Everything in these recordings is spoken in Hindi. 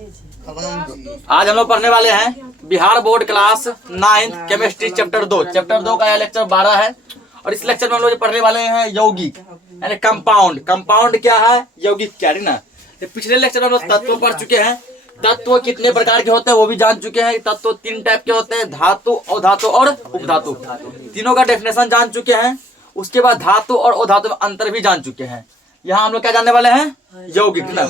आज हम लोग पढ़ने वाले हैं Bihar board class 9 chemistry chapter 2। Chapter 2 का यह लेक्चर 12 है और इस लेक्चर में हम लोग पढ़ने वाले हैं यौगिक यानी कंपाउंड। कंपाउंड क्या है, यौगिक क्या है ना। तो पिछले लेक्चर में हम लोग तत्व पढ़ चुके हैं। तत्व कितने प्रकार के होते हैं वो भी जान चुके हैं। तत्व 3 टाइप के होते हैं, धातु, अधातु और उपधातु। तीनों का डेफिनेशन जान चुके हैं। उसके बाद धातु और अधातु में अंतर भी जान चुके हैं। यहाँ हम लोग क्या जानने वाले हैं, यौगिक ना।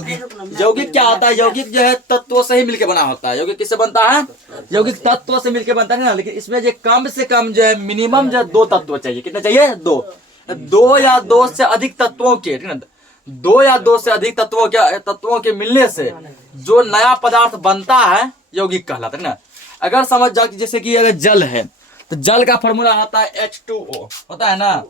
यौगिक क्या होता है, यौगिक जो है तत्वों से ही मिलकर बना होता है। यौगिक किससे बनता है, यौगिक तत्वों से मिलकर बनता है ना। लेकिन इसमें जो कम से कम जो है मिनिमम जो है 2 तत्व चाहिए। कितने चाहिए, 2 या 2 से अधिक तत्वों के, ठीक ना, 2 या 2 से अधिक तत्वों के मिलने से जो नया पदार्थ बनता है यौगिक कहलाता है ना। अगर समझ जाओ जैसे कि अगर जल है तो जल का फॉर्मूला होता है H2O, होता है ना,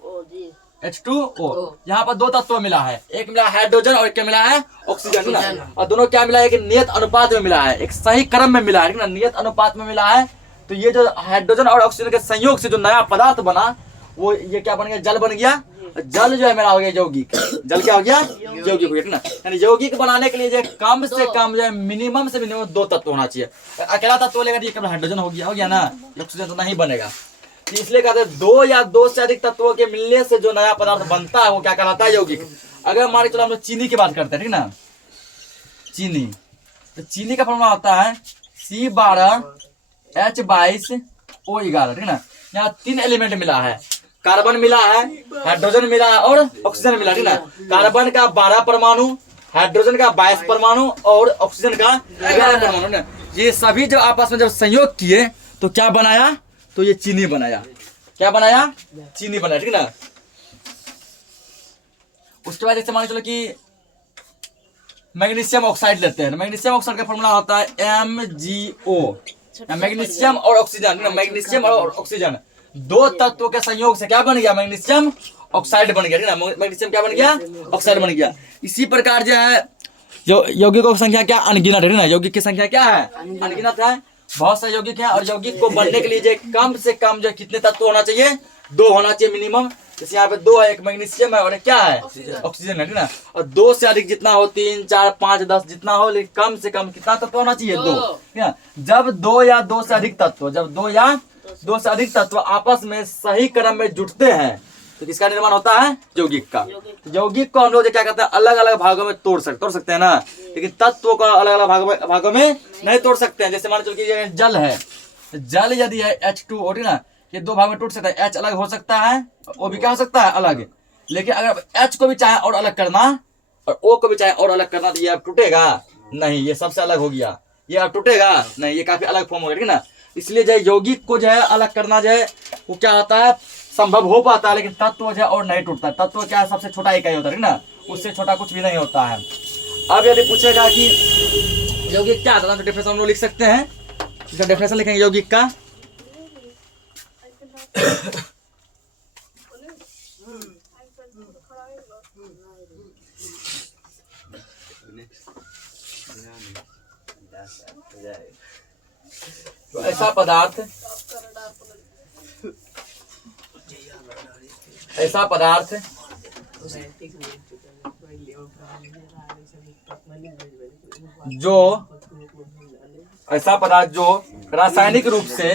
H2O। यहाँ पर 2 तत्व मिला है, एक मिला हाइड्रोजन और एक क्या मिला है, ऑक्सीजन ना। और दोनों क्या मिला है, एक नियत अनुपात में मिला है, एक सही क्रम में मिला है ना, नियत अनुपात में मिला है। तो ये जो हाइड्रोजन और ऑक्सीजन के संयोग से जो नया पदार्थ बना वो ये क्या बन गया, जल बन गया। जल जो है मेरा हो गया यौगिक। जल क्या हो गया, यौगिक हो गया ना। यानी यौगिक बनाने के लिए जो कम से कम जो है मिनिमम से मिनिमम 2 तत्व होना चाहिए। अकेला तत्व लेगा ये हाइड्रोजन हो गया ना, ऑक्सीजन तो नहीं बनेगा। इसलिए कहते हैं 2 या 2 से अधिक तत्वों के मिलने से जो नया पदार्थ बनता है वो क्या कहलाता है, यौगिक। अगर मान के चलो हम लोग चीनी की बात करते हैं, ठीक ना, चीनी। तो चीनी का फॉर्मूला होता है C12H22O11, ठीक ना। यहाँ 3 एलिमेंट मिला है, कार्बन मिला है, हाइड्रोजन मिला है और ऑक्सीजन मिला, ठीक ना। कार्बन का 12 परमाणु, हाइड्रोजन का 22 परमाणु और ऑक्सीजन का 11 परमाणु ना। ये सभी जब आपस में जब संयोग किए तो क्या बनाया, तो ये चीनी बनाया। क्या बनाया, चीनी बनाया, ठीक ना। उसके बाद जैसे मान चलो कि मैग्नीशियम ऑक्साइड लेते हैं। मैग्नीशियम ऑक्साइड का फॉर्मूला होता है MgO। मैग्नीशियम और ऑक्सीजन, मैग्नीशियम और ऑक्सीजन 2 तत्वों के संयोग से क्या बन गया, मैग्नीशियम ऑक्साइड बन गया, ठीक ना। मैग्नीशियम क्या बन गया, ऑक्साइड बन गया। इसी प्रकार जो है यौगिकों की संख्या क्या, अनगिनत है ना। यौगिक की संख्या क्या है, अनगिनत है। बहुत सारे यौगिक हैं और यौगिक को बनने के लिए जो कम से कम जो कितने तत्व होना चाहिए, 2 होना चाहिए मिनिमम। जैसे यहाँ पे 2 है, एक मैग्नीशियम है और एक क्या है, ऑक्सीजन है, ठीक ना। और 2 से अधिक जितना हो, 3, 4, 5, 10 जितना हो, लेकिन कम से कम कितना तत्व होना चाहिए, 2, ठीक ना। जब 2 या 2 से अधिक तत्व, जब 2 या 2 से अधिक तत्व आपस में सही क्रम में जुटते हैं तो किसका निर्माण होता है, यौगिक का। यौगिक को हम लोग क्या कहते हैं, अलग अलग भागों में तोड़ सकते हैं ना, लेकिन तत्वों को अलग अलग भागों में नहीं तोड़ सकते हैं। जैसे मान चलो कि जल है, जल यदि है H2O, ठीक ना, ये 2 भाग में टूट सकता है। H अलग हो सकता है, O भी क्या हो सकता है, अलग। लेकिन अगर H को भी चाहे और अलग करना और O को भी चाहे और अलग करना तो ये अब टूटेगा नहीं, ये सबसे अलग हो गया, ये अब टूटेगा नहीं, ये काफी अलग फॉर्म हो गया, ठीक ना। इसलिए जो यौगिक को जो है अलग करना जो है वो क्या होता है, संभव हो पाता है, लेकिन तत्व जो है और नहीं टूटता। तत्व क्या है, सबसे छोटा इकाई होता है, ठीक ना, उससे छोटा कुछ भी नहीं होता है। अब यदि पूछेगा कि यौगिक क्या होता है तो डेफिनेशन हम लोग लिख सकते हैं। इसका डेफिनेशन लिखेंगे यौगिक का। तो ऐसा पदार्थ जो रासायनिक रूप से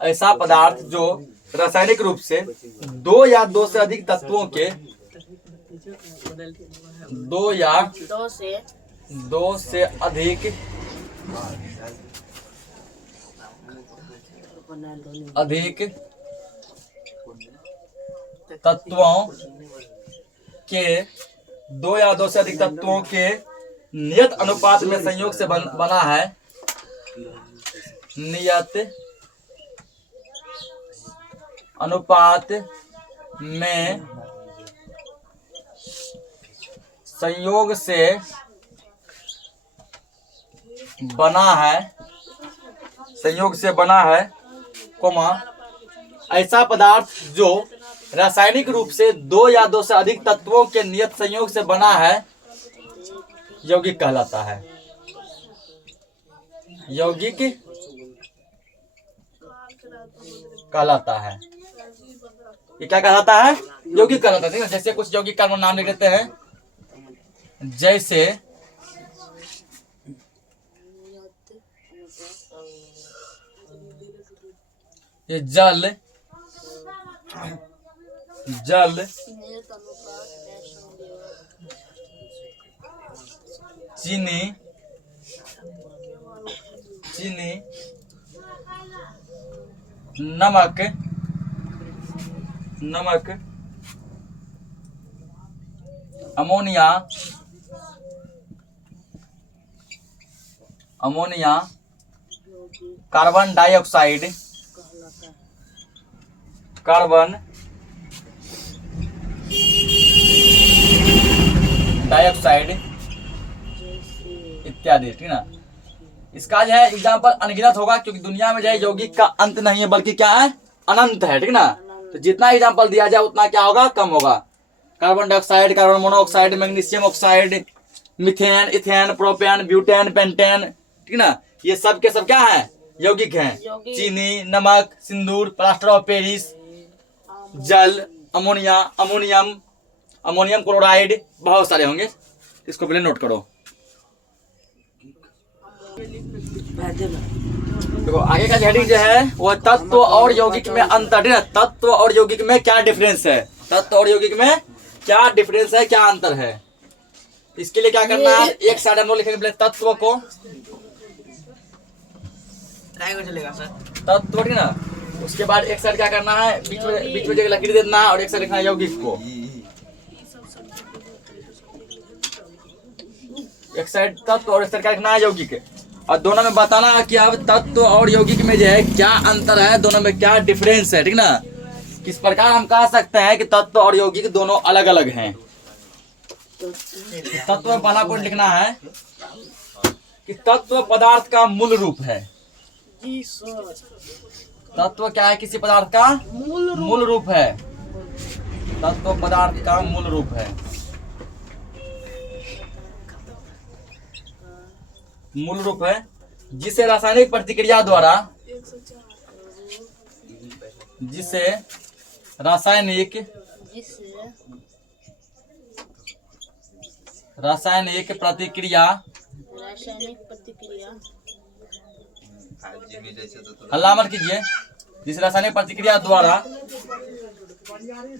ऐसा पदार्थ जो रासायनिक रूप से 2 या 2 से अधिक तत्वों के 2 या 2 से अधिक तत्वों के 2 या 2 से अधिक तत्वों के नियत अनुपात में संयोग से बना है, नियत अनुपात में संयोग से बना है, ऐसा पदार्थ जो रासायनिक रूप से 2 या 2 से अधिक तत्वों के नियत संयोग से बना है यौगिक कहलाता है। यौगिक कहलाता है। ये क्या कहलाता है? यौगिक कहलाता है। जैसे कुछ यौगिक का नाम लिख लेते हैं, जैसे ये जल, चीनी, नमक, अमोनिया, कार्बन डाइऑक्साइड, इत्यादि। ठीक ना। इसका जो है एग्जाम्पल अनगिनत होगा, क्योंकि दुनिया में जो है यौगिक का अंत नहीं है, बल्कि क्या है? अनंत है। ठीक ना। तो जितना एग्जाम्पल दिया जाए उतना क्या होगा? कम होगा। Carbon dioxide, carbon monoxide, magnesium oxide, methane, ethane, propane, butane, pentane. ठीक ना। ये सब के सब क्या है? यौगिक हैं। चीनी, नमक, सिंदूर, प्लास्टर ऑफ पेरिस, जल, अमोनिया, अमोनियम क्लोराइड, बहुत सारे होंगे, इसको पहले नोट करो। देखो आगे का हेडिंग जो है वो तत्व और यौगिक में अंतर है। तत्व और यौगिक में क्या डिफरेंस है? तत्व और यौगिक में क्या डिफरेंस है, क्या अंतर है? इसके लिए क्या करना है? एक साइड हम लोग लिखेंगे पहले तत्व को, चलेगा सर तत्व। ठीक ना। उसके बाद एक साइड क्या करना है? बीच में जगह लकीर दे देना है, और एक साइड लिखना है यौगिक को। एक साइड तत्व और एक साइड क्या लिखना है? यौगिक। और दोनों में बताना है कि अब तत्व और यौगिक में जो है क्या अंतर है, दोनों में क्या डिफरेंस है। ठीक ना। किस प्रकार हम कह सकते हैं कि तत्व और यौगिक दोनों अलग अलग हैं। तत्व में पहला पॉइंट लिखना है कि तत्व पदार्थ का मूल रूप है। तत्व क्या है? किसी पदार्थ का मूल रूप है। तत्व पदार्थ का मूल रूप है। मूल रूप है जिसे रासायनिक प्रतिक्रिया द्वारा, रासायनिक प्रतिक्रिया हल्ला मत कीजिए। जिस रासायनिक प्रतिक्रिया द्वारा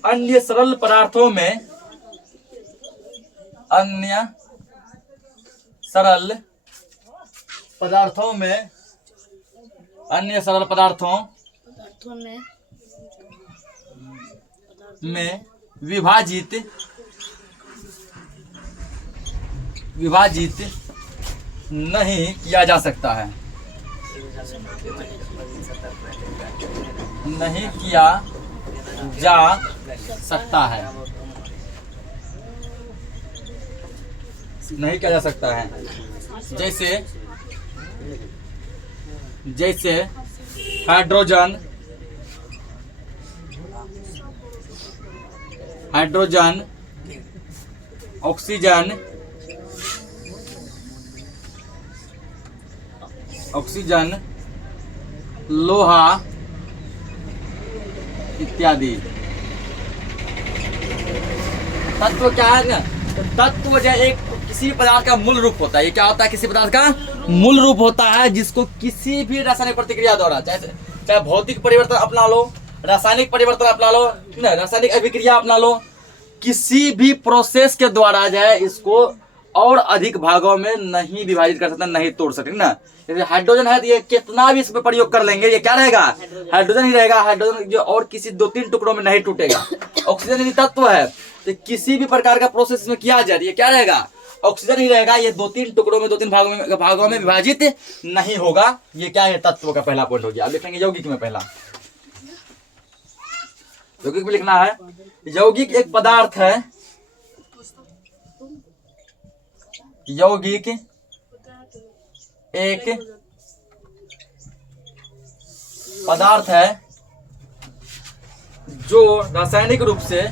अन्य सरल पदार्थों में विभाजित नहीं किया जा सकता है। नहीं किया जा सकता है। नहीं किया जा सकता है। जैसे हाइड्रोजन, ऑक्सीजन, लोहा इत्यादि। तत्व क्या है ना? तो तत्व जो एक किसी पदार्थ का मूल रूप होता है। ये क्या होता है? किसी पदार्थ का मूल रूप होता है, जिसको किसी भी रासायनिक प्रतिक्रिया द्वारा, चाहे भौतिक परिवर्तन अपना लो, रासायनिक परिवर्तन अपना लो, रासायनिक अभिक्रिया अपना लो, किसी भी प्रोसेस के द्वारा जो है इसको और अधिक भागों में नहीं विभाजित कर सकते, नहीं तोड़ सकते ना। जैसे हाइड्रोजन है तो ये कितना भी इसमें प्रयोग कर लेंगे, ये क्या रहेगा? हाइड्रोजन ही रहेगा। हाइड्रोजन जो और किसी 2-3 टुकड़ों में नहीं टूटेगा। ऑक्सीजन यदि तत्व है तो किसी भी प्रकार का प्रोसेस में किया जाए ये क्या रहेगा? ऑक्सीजन ही रहेगा। ये 2-3 टुकड़ों में 2-3 भागों में विभाजित नहीं होगा। ये क्या है? तत्व का पहला पॉइंट हो गया। अब लिखेंगे यौगिक में। पहला यौगिक में लिखना है, यौगिक एक पदार्थ है। यौगिक एक पदार्थ है जो रासायनिक रूप से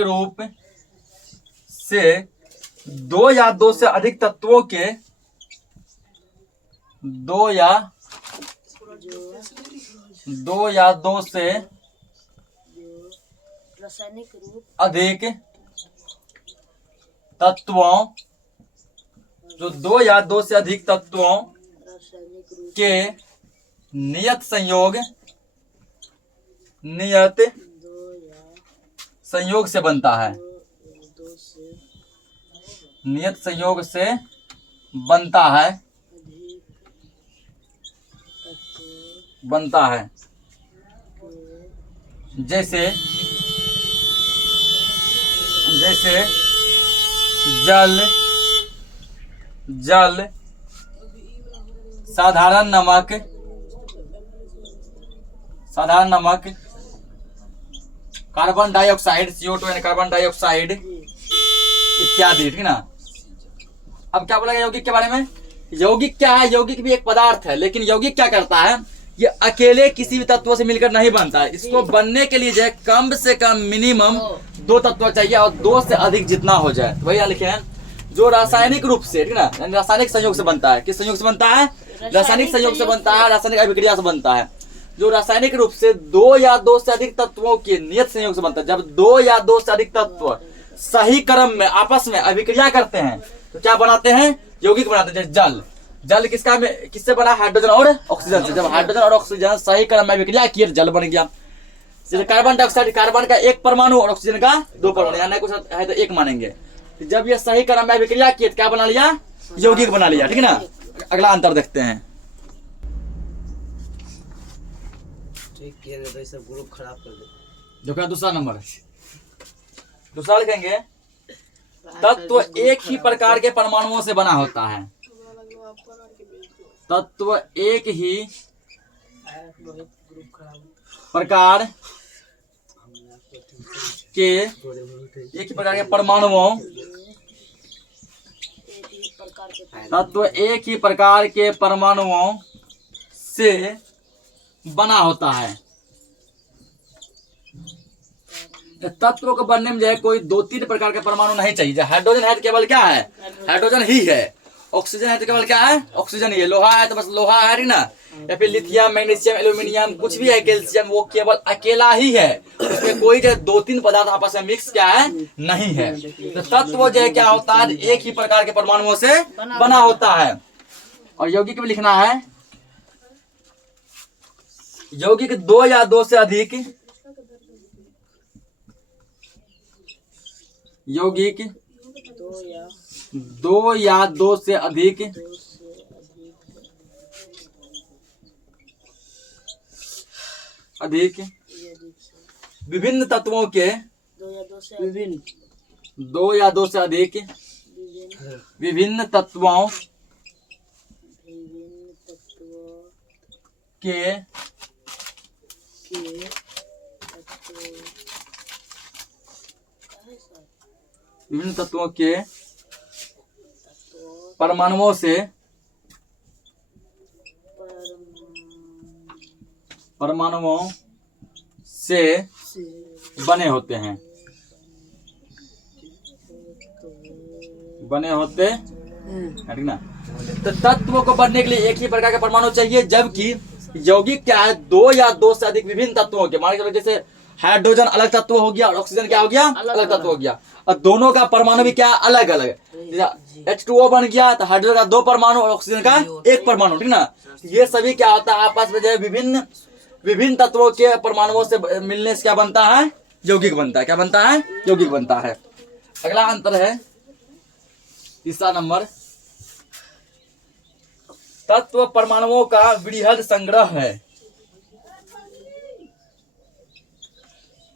रूप से दो या दो से अधिक तत्वों के दो या दो से रासायनिक रूप अधिक तत्वों जो दो या दो से अधिक तत्वों रासायनिक रूप के नियत संयोग दो या संयोग से बनता है। दो से नियत संयोग से बनता है अधिक तत्व बनता है के जैसे जैसे जल साधारण नमक कार्बन डाइऑक्साइड CO2 यानी कार्बन डाइऑक्साइड इत्यादि, ठीक ना। अब क्या बोला गया यौगिक के बारे में? यौगिक क्या है? यौगिक भी एक पदार्थ है, लेकिन यौगिक क्या करता है, ये अकेले किसी भी तत्व से मिलकर नहीं बनता है। इसको बनने के लिए जो है कम से कम मिनिमम दो तत्व चाहिए और दो से अधिक जितना हो जाए। तो भैया लिखे हैं जो रासायनिक रूप से, ठीक ना, यानी रासायनिक संयोग से बनता है। किस संयोग से बनता है? रासायनिक संयोग से बनता है, रासायनिक अभिक्रिया से बनता है। जो रासायनिक रूप से दो या दो से अधिक तत्वों के नियत संयोग से बनता है। जब दो या दो से अधिक तत्व सही क्रम में आपस में अभिक्रिया करते हैं तो क्या बनाते हैं? यौगिक बनाते हैं। जल किसका किससे बना? हाइड्रोजन और ऑक्सीजन से। जब हाइड्रोजन और ऑक्सीजन सही क्रम में अभिक्रिया किए जल बन गया। जैसे कार्बन डाइऑक्साइड, कार्बन का एक परमाणु और ऑक्सीजन का दो परमाणु, यानी कुछ है तो एक मानेंगे। जब ये सही क्रम में अभिक्रिया किए क्या बना लिया? यौगिक बना लिया, ठीक है ना। अगला अंतर देखते हैं। सब ग्रुप खराब कर दे। जो क्या दूसरा नंबर है, दूसरा लिखेंगे तत्व एक ही प्रकार के परमाणुओं से बना होता है। तत्व एक ही प्रकार के परमाणुओं तत्व एक ही प्रकार के परमाणुओं से बना होता है। तत्व को बनने में जो है कोई दो तीन प्रकार के परमाणु नहीं चाहिए। हाइड्रोजन है तो केवल क्या है? हाइड्रोजन ही है। ऑक्सीजन है तो केवल क्या है? ऑक्सीजन ही है। लोहा है तो बस लोहा है, ना। या फिर लिथियम, मैग्नीशियम, एल्यूमिनियम कुछ भी है, कैल्शियम, वो केवल अकेला ही है। उसमें कोई जो दो तीन पदार्थ आपस में मिक्स क्या है? नहीं है। तो तत्व जो है क्या होता है? एक ही प्रकार के परमाणुओं से बना होता है। और यौगिक में लिखना है यौगिक दो या दो से अधिक यौगिक दो या दो से अधिक विभिन्न तत्वों के दो या दो से अधिक विभिन्न तत्वों के परमाणुओं से बने होते हैं। ठीक ना। तो तत्व को बनने के लिए एक ही प्रकार के परमाणु चाहिए, जबकि यौगिक क्या है? दो या दो से अधिक विभिन्न तत्वों के। मान के चलो जैसे हाइड्रोजन अलग तत्व हो गया और ऑक्सीजन क्या हो गया? अलग तत्व हो गया। और दोनों का परमाणु भी क्या अलग अलग। H2O बन गया तो हाइड्रोजन का दो परमाणु और ऑक्सीजन का एक परमाणु, ठीक ना। ये सभी क्या होता है? आपस में जो है विभिन्न तत्वों के परमाणुओं से मिलने से क्या बनता है? यौगिक बनता है। क्या बनता है? यौगिक बनता है। अगला अंतर है तीसरा नंबर, तत्व परमाणुओं का वृहद संग्रह है।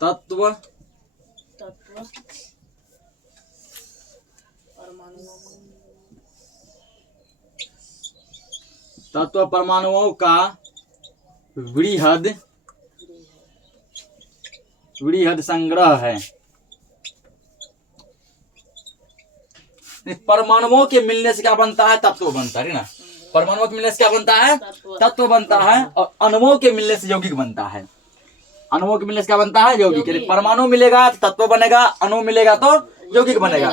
तत्व परमाणुओं का वृहद संग्रह है। परमाणुओं के मिलने से क्या बनता है? तत्व बनता है ना। परमाणुओं के मिलने से क्या बनता है? तत्व बनता है। और अणुओं के मिलने से यौगिक बनता है। अणुओं के मिलने से क्या बनता है? यौगिक। परमाणु मिलेगा तो तत्व बनेगा, अणु मिलेगा तो यौगिक बनेगा।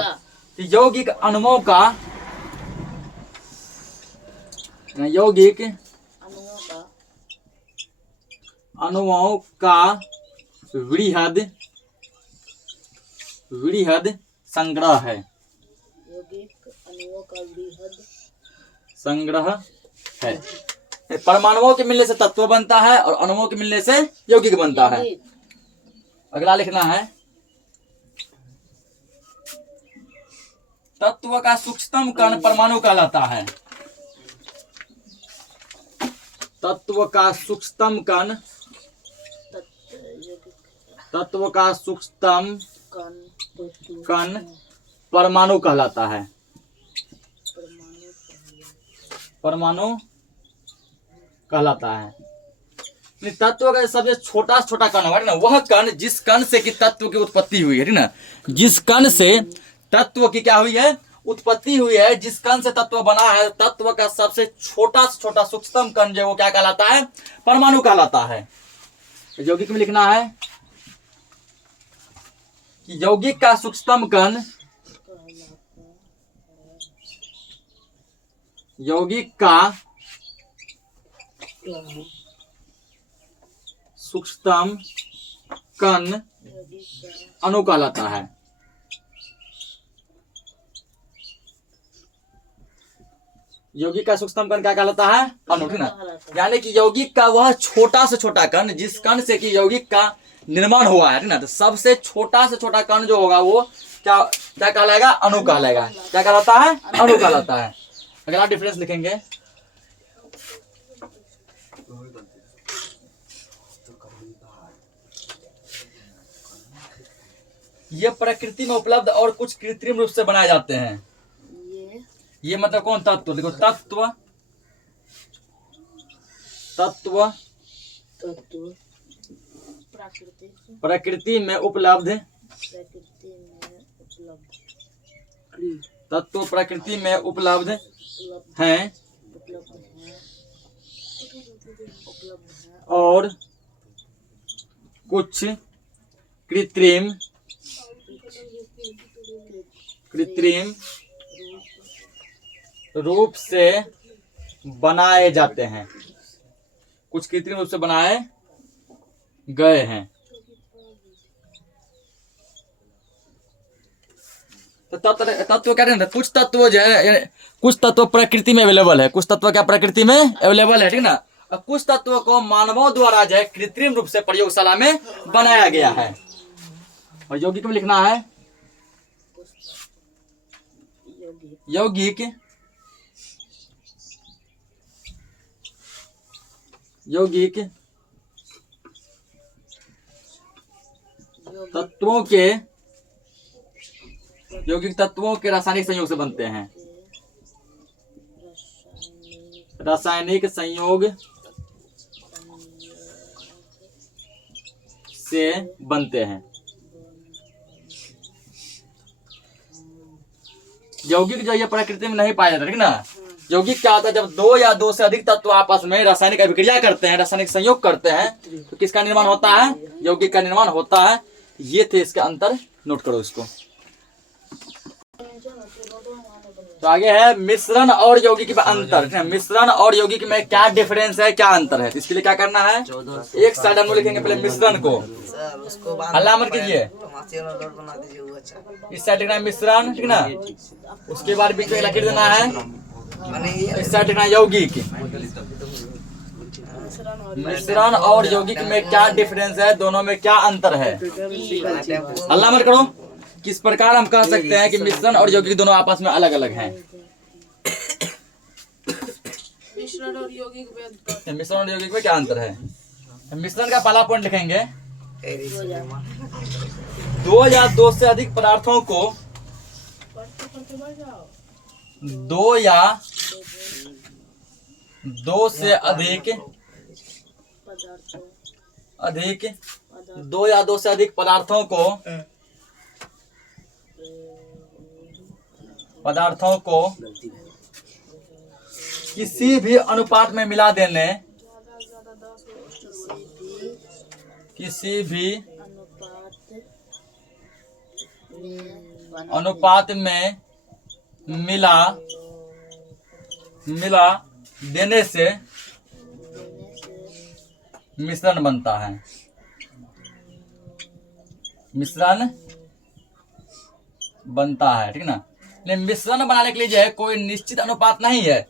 कि यौगिक अणुओं का यौगिक अणुओं का वृहद संग्रह है। यौगिक अणुओं का वृहद संग्रह है। परमाणुओं के मिलने से तत्व बनता है और अणुओं के मिलने से यौगिक बनता है। अगला लिखना है, तत्व का सूक्ष्मतम कण परमाणु कहलाता है। तत्व का सूक्ष्मतम कण तत्व का सूक्ष्मतम कण परमाणु कहलाता है। परमाणु कहलाता है। तत्व का सबसे छोटा से छोटा कण है ना, वह कण जिस कण से कि तत्व की उत्पत्ति हुई है ना, जिस कण से तत्व की क्या हुई है, उत्पत्ति हुई है, जिस कण से तत्व बना है, तत्व का सबसे छोटा से छोटा सूक्ष्मतम कण जो वो क्या कहलाता है, परमाणु कहलाता है। यौगिक में लिखना है कि यौगिक का सूक्ष्मतम कण यौगिक का सूक्ष्मतम कण अणु कहलाता है। यौगिक का सूक्ष्मतम कण क्या कहलाता है, अणु, ठीक ना। यानी कि यौगिक का वह छोटा से छोटा कण जिस कण से कि यौगिक का निर्माण हुआ है, ठीक ना, तो सबसे छोटा से छोटा कण जो होगा वो क्या क्या कहलाएगा, अणु कहलाएगा। क्या कहलाता है, अणु कहलाता है। अगला डिफरेंस लिखेंगे, ये प्रकृति में उपलब्ध और कुछ कृत्रिम रूप से बनाए जाते हैं। ये मतलब कौन, तत्व। देखो तत्व प्रकृति में उपलब्ध तत्व प्रकृति में उपलब्ध हैं और कुछ कृत्रिम रूप से बनाए जाते हैं। कुछ कृत्रिम रूप से बनाए गए हैं। तो तत्व क्या है, कुछ तत्व जो है, कुछ तत्व प्रकृति में अवेलेबल है, कुछ तत्व क्या प्रकृति में अवेलेबल है, ठीक ना। और कुछ तत्वों को मानवों द्वारा जो है कृत्रिम रूप से प्रयोगशाला में बनाया गया है। और यौगिक में लिखना है, यौगिक तत्वों के रासायनिक संयोग से बनते हैं। रासायनिक संयोग से बनते हैं। यौगिक जो ये प्रकृति में नहीं पाया जाता, ठीक ना। यौगिक क्या होता है, जब दो या दो से अधिक तत्व आपस में रासायनिक अभिक्रिया करते हैं, रासायनिक संयोग करते हैं, तो किसका निर्माण होता है, यौगिक का निर्माण होता है। ये थे इसके अंतर, नोट करो इसको। तो आगे है मिश्रण और यौगिक में अंतर। मिश्रण और यौगिक में क्या डिफरेंस है, क्या अंतर है, तो इसके लिए क्या करना है, एक साइड हम लोग लिखेंगे पहले मिश्रण को, हल्ला मत कीजिए। इस साइड लिखना है मिश्रण, ठीक ना। उसके बाद बीच में लकीर देना है, इस साइड लिखना है यौगिक। मिश्रण और यौगिक में क्या डिफरेंस है, दोनों में क्या अंतर है, हल्ला मत करो। किस प्रकार हम कह सकते हैं कि मिश्रण और यौगिक दोनों आपस में अलग अलग हैं। मिश्रण और यौगिक में क्या अंतर है। मिश्रण का पहला पॉइंट लिखेंगे, दो या दो से अधिक पदार्थों को दो या दो से अधिक पदार्थों को किसी भी अनुपात में मिला देने, किसी भी अनुपात में मिला देने से मिश्रण बनता है। मिश्रण बनता है, ठीक ना। लेकिन मिश्रण बनाने के लिए जो है कोई निश्चित अनुपात नहीं है।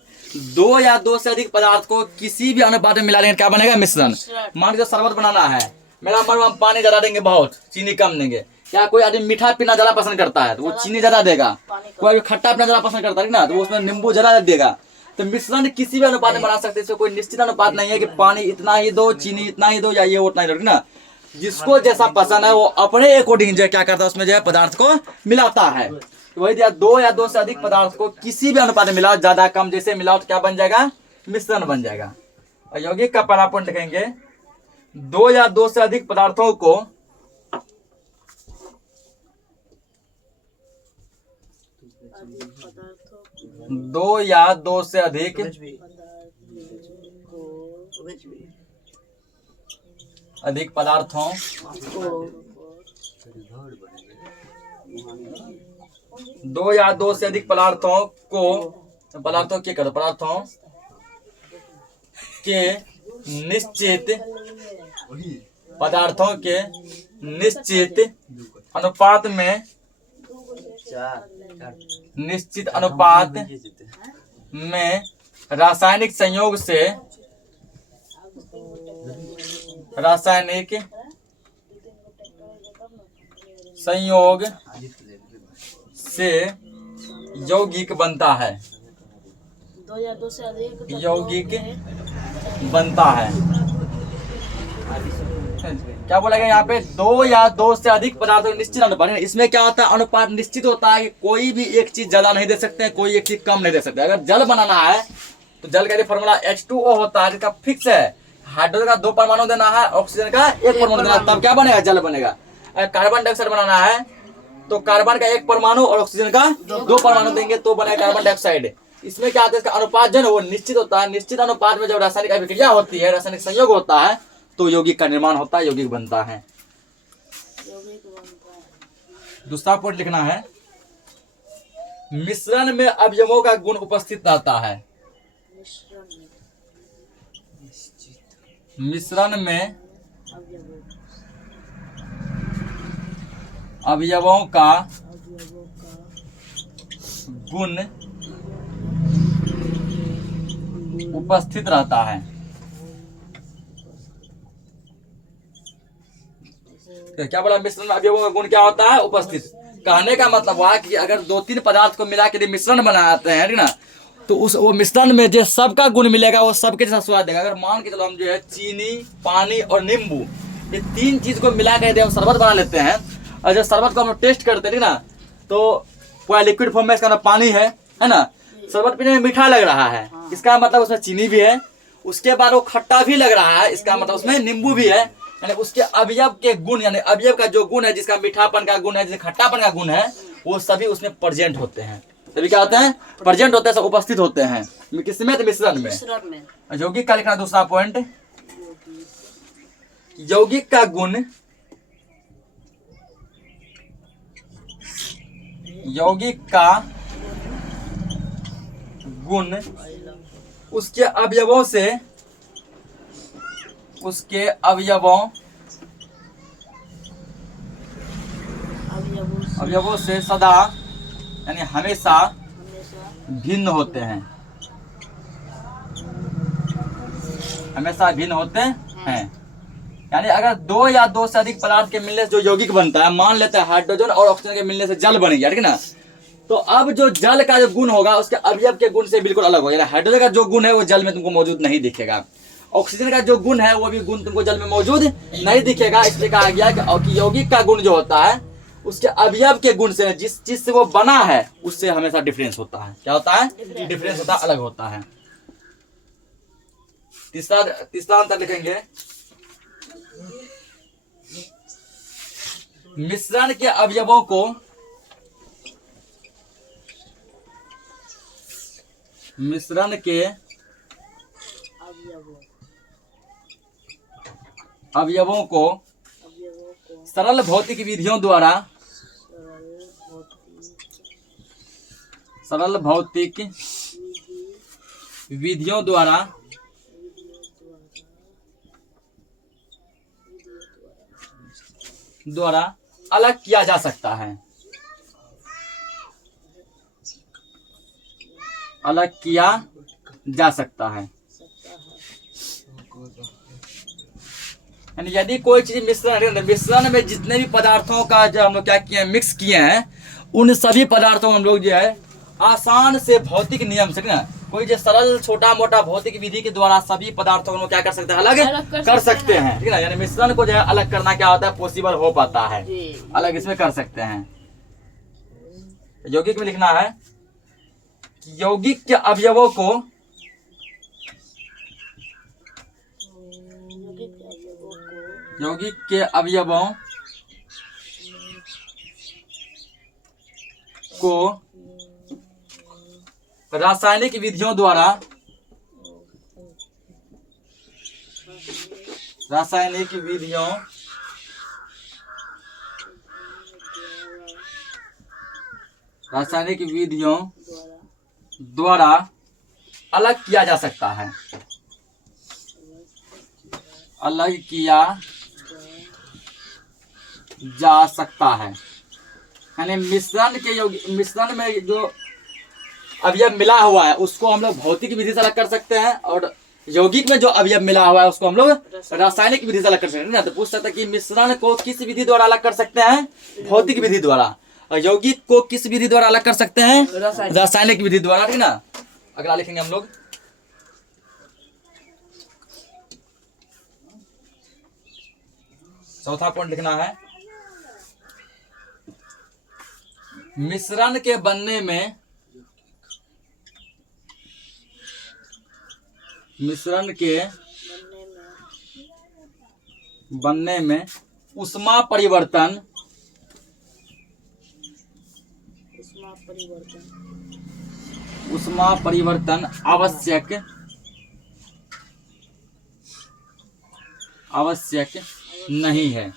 दो या दो से अधिक पदार्थ को किसी भी अनुपात में मिला देंगे क्या बनेगा? मिश्रण। मान लीजिए शरबत बनाना है, मेरा मन हम पानी ज्यादा देंगे, बहुत चीनी कम देंगे। क्या कोई आदमी मीठा पीना ज्यादा पसंद करता है तो वो चीनी ज्यादा देगा, कोई खट्टा पीना ज्यादा पसंद करता है ना तो वो उसमें नींबू ज्यादा देगा। तो मिश्रण किसी भी अनुपात में बना सकते हैं, इसमें कोई निश्चित अनुपात नहीं है कि पानी इतना ही दो, चीनी इतना ही दो या ये उतना ही दो, ठीक ना। जिसको जैसा पसंद है वो अपने अकॉर्डिंग जो क्या करता है उसमें जो है पदार्थ को मिलाता है। तो वही दिया, दो या दो से अधिक पदार्थ को किसी भी अनुपात में मिलाओ, ज्यादा कम जैसे मिलाओ तो क्या बन जाएगा? मिश्रण बन जाएगा। और यौगिक का पहला पॉइंट लिखेंगे, दो या दो से अधिक पदार्थों को दो या दो से अधिक पदार्थों दो या दो से अधिक पदार्थों के निश्चित अनुपात में रासायनिक संयोग से यौगिक बनता है। दो या दो से अधिक यौगिक बनता है। क्या बोला गया यहाँ पे? दो या दो से अधिक पदार्थों निश्चित अनुपात। इसमें क्या होता है? अनुपात निश्चित होता है कि कोई भी एक चीज ज्यादा नहीं दे सकते हैं, कोई एक चीज कम नहीं दे सकते। अगर जल बनाना है तो जल का फॉर्मूला H2O होता है, जिसका फिक्स है। हाइड्रोजन का 2 परमाणु देना है, ऑक्सीजन का 1 परमाणु देना है, तब क्या बनेगा? जल बनेगा। अगर कार्बन डाइऑक्साइड बनाना है तो कार्बन का 1 परमाणु और ऑक्सीजन का 2 परमाणु देंगे तो बनेगा कार्बन डाइऑक्साइड। इसमें क्या होता है? इसका अनुपात जो है वो निश्चित होता है। निश्चित अनुपात में जब रासायनिक अभिक्रिया होती है, रासायनिक संयोग होता है तो यौगिक का निर्माण होता है, यौगिक बनता है। दूसरा पॉइंट लिखना है, मिश्रण में अवयवों का गुण उपस्थित रहता है। मिश्रण में अवयवों का गुण उपस्थित रहता है। क्या बोला? मिश्रण में अवयवों का गुण क्या होता है? उपस्थित। कहने का मतलब हुआ कि अगर 2-3 पदार्थ को मिला के मिश्रण बनाते हैं, ठीक ना, तो वो मिश्रण में जो सबका गुण मिलेगा वो सबके जैसा स्वाद देगा। अगर मान के चलो हम जो है चीनी, पानी और नींबू, ये 3 चीज को मिला के हम शरबत बना लेते हैं, और जब शरबत को हम टेस्ट करते हैं ना तो पूरा लिक्विड फॉर्म में इसका पानी है ना, शरबत पीने में मीठा लग रहा है, इसका मतलब उसमें चीनी भी है। उसके बाद वो खट्टा भी लग रहा है, इसका मतलब उसमें नींबू भी है। यानी उसके अवयव के गुण, यानी अवयव का जो गुण है, जिसका मीठापन का गुण है, जिसका खट्टापन का गुण है, वो सभी उसमें प्रेजेंट होते हैं। सभी क्या होते हैं? प्रेजेंट होते हैं, सब उपस्थित होते हैं। किसमें? तो मिश्रण में। यौगिक का लिखना दूसरा पॉइंट, यौगिक का गुण उसके अवयवों से सदा यानी हमेशा भिन्न होते हैं। यानी अगर 2 या 2 से अधिक पदार्थ के मिलने से जो यौगिक बनता है, मान लेते हैं हाइड्रोजन और ऑक्सीजन के मिलने से जल बन गया, ठीक है ना, तो अब जो जल का जो गुण होगा उसके अवयव के गुण से बिल्कुल अलग होगा। हाइड्रोजन का जो गुण है वो जल में तुमको मौजूद नहीं दिखेगा, ऑक्सीजन का जो गुण है वो भी गुण तुमको जल में मौजूद नहीं दिखेगा। इसलिए कहा गया कि यौगिक का गुण जो होता है उसके अवयव के गुण से, जिस चीज से वो बना है उससे हमेशा डिफरेंस होता है। क्या होता है? डिफरेंस होता है, अलग होता है। तीसरा अंतर लिखेंगे, मिश्रण के अवयवों को सरल भौतिक विधियों द्वारा सरल भौतिक विधियों द्वारा अलग किया जा सकता है। अलग किया जा सकता है। यानी यदि कोई चीज मिश्रण में जितने भी पदार्थों का जो हम लोग क्या किए हैं, मिक्स किए हैं, उन सभी पदार्थों को हम लोग जो है आसान से भौतिक नियम से ना, कोई जो सरल छोटा मोटा भौतिक विधि के द्वारा सभी पदार्थों को क्या कर सकते हैं, अलग कर सकते हैं। ठीक है ना, यानी मिश्रण को जो है अलग करना क्या होता है, पॉसिबल हो पाता है, अलग इसमें कर सकते हैं। यौगिक में लिखना है कि यौगिक के अवयवों को रासायनिक विधियों द्वारा अलग किया जा सकता है। अलग किया जा सकता है। यानी मिश्रण में जो अवयव मिला हुआ है उसको हम लोग भौतिक विधि से अलग कर सकते हैं, और यौगिक में जो अवयव मिला हुआ है उसको हम लोग रासायनिक विधि से अलग कर सकते हैं ना। तो पूछ सकते हैं कि मिश्रण को किस विधि द्वारा अलग कर सकते हैं, भौतिक विधि द्वारा, और यौगिक को किस विधि द्वारा अलग कर सकते हैं, रासायनिक विधि द्वारा। ठीक ना, अगला लिखेंगे हम लोग। चौथा पॉइंट लिखना है, मिश्रण के बनने में ऊष्मा परिवर्तन आवश्यक नहीं है।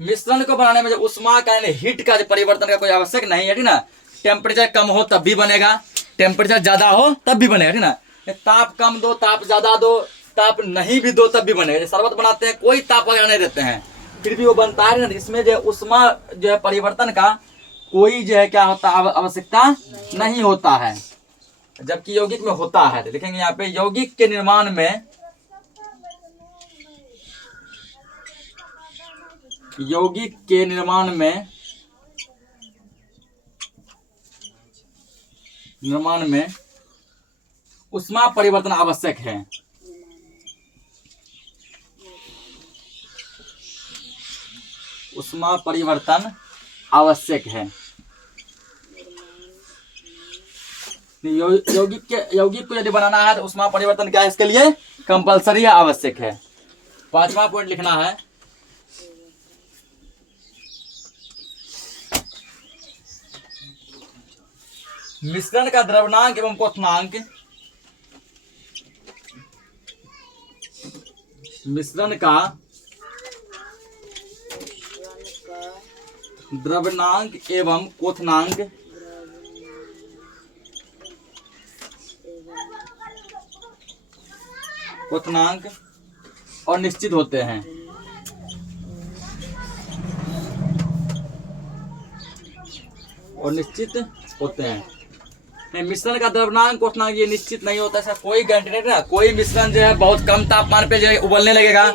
मिश्रण को बनाने में जो ऊष्मा का यानी हीट का जो परिवर्तन का कोई आवश्यक नहीं है। ठीक ना, टेम्परेचर कम हो तब भी बनेगा, टेम्परेचर ज्यादा हो तब भी बनेगा। ठीक ना, ताप कम दो, ताप ज्यादा दो, ताप नहीं भी दो तब भी बनेगा। शरबत बनाते हैं कोई ताप वगैरह नहीं देते हैं फिर भी वो बनता है ना। इसमें जो ऊष्मा जो है परिवर्तन का कोई जो है क्या होता है, आवश्यकता नहीं होता है, जबकि यौगिक में होता है। तो लिखेंगे यहाँ पे, यौगिक के निर्माण में ऊष्मा परिवर्तन आवश्यक है। ऊष्मा परिवर्तन आवश्यक है। यौगिक को यदि बनाना है तो ऊष्मा परिवर्तन क्या है, इसके लिए कंपलसरी आवश्यक है। पांचवा पॉइंट लिखना है, मिश्रण का द्रवणांक एवं क्वथनांक और निश्चित होते हैं। मिश्रण का द्रव्यमान क्वथनांक ये निश्चित नहीं होता है, कोई गारंटी नहीं ना। कोई मिश्रण जो है बहुत कम तापमान पे जो है उबलने लगेगा,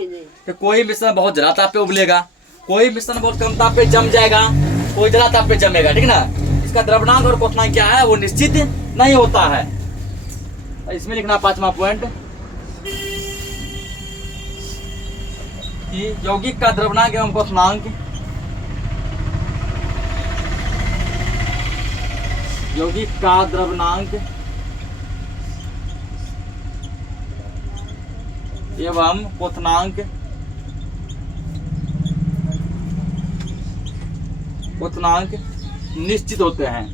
तो कोई मिश्रण बहुत ज्यादा ताप पे उबलेगा, कोई मिश्रण बहुत कम ताप पे जम जाएगा, कोई ज्यादा ताप पे जमेगा। ठीक ना, इसका द्रव्यमान और क्वथनांक क्या है, वो निश्चित नहीं होता है। इसमें लिखना पांचवा पॉइंट कि यौगिक का द्रव्यमान एवं क्वथनांक एवं क्वथनांक निश्चित होते हैं।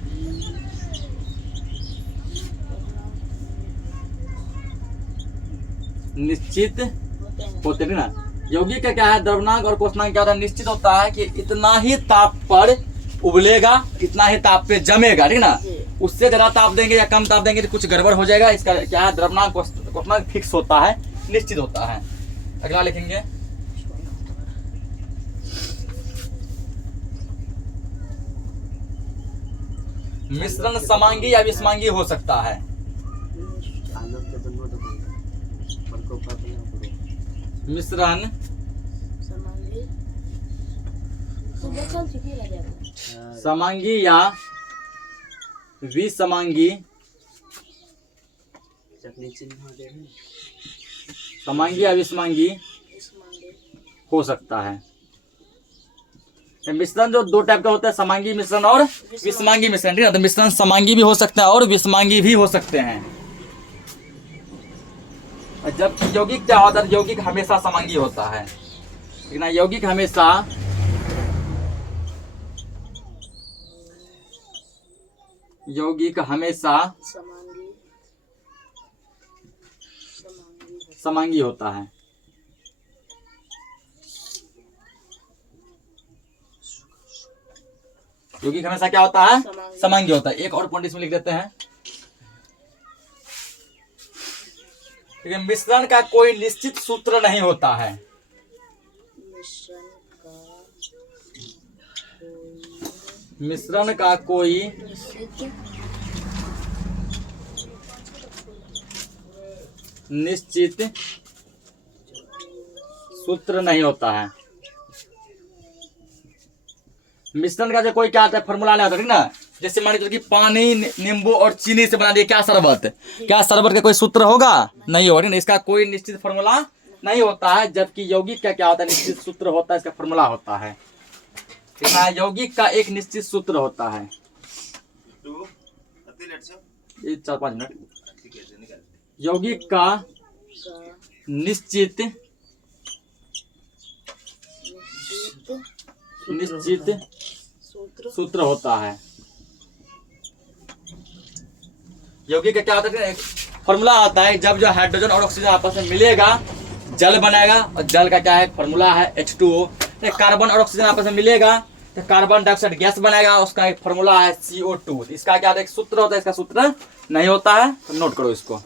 निश्चित होते हैं ना, यौगिक का क्या है, द्रवनांक और क्वथनांक क्या होता है, निश्चित होता है कि इतना ही ताप पर उबलेगा, इतना ही ताप पे जमेगा, ठीक ना। उससे ज्यादा ताप देंगे या कम ताप देंगे तो कुछ गड़बड़ हो जाएगा। इसका क्या है, द्रवनांक क्वथनांक फिक्स होता है, निश्चित होता है। अगला लिखेंगे, मिश्रण समांगी या विषमांगी हो सकता है। आनंद के दोनों दबाएंगे पर को पता ना पड़ो। मिश्रण समांगी तो बचल ठीक ही लग जाएगा। समांगी या विषमांगी, चटनी चिन्ह दे रहे हैं। समांगी या विषमांगी समांगी हो सकता है। मिश्रण जो दो टाइप का होता है, समांगी मिश्रण और विषमांगी मिश्रण, ठीक है। तो मिश्रण समांगी भी हो सकता है और विषमांगी भी हो सकते हैं। और जब यौगिक क्या होता है, यौगिक हमेशा समांगी होता है, ठीक ना। यौगिक हमेशा समांगी समांगी होता है। यौगिक हमेशा क्या होता है, समांगी होता है। एक और पॉइंट इसमें लिख देते हैं, ठीक है। मिश्रण का कोई निश्चित सूत्र नहीं होता है। मिश्रण का कोई निश्चित सूत्र नहीं होता है। मिश्रण का जो कोई क्या होता है, फॉर्मूला नहीं होता, ठीक ना। जैसे मान लीजिए कि पानी, नींबू और चीनी से बना दिए क्या शरबत, क्या शरबत का कोई सूत्र होगा, नहीं होगा, ठीक ना। इसका कोई निश्चित फॉर्मूला नहीं होता है। जबकि यौगिक का क्या होता है, निश्चित सूत्र होता है, इसका फॉर्मूला होता है, ठीक ना। यौगिक का एक निश्चित सूत्र होता है। ये 4-5 मिनट। यौगिक का निश्चित सूत्र होता है। यौगिक का क्या होता है, फॉर्मूला आता है। जब जो हाइड्रोजन और ऑक्सीजन आपस में मिलेगा जल बनाएगा, और जल का क्या है, फॉर्मूला है H2O। कार्बन और ऑक्सीजन आपस में मिलेगा तो कार्बन डाइऑक्साइड गैस बनाएगा, उसका एक फॉर्मूला है CO2। इसका क्या एक सूत्र होता है, इसका सूत्र नहीं होता है, तो नोट करो इसको।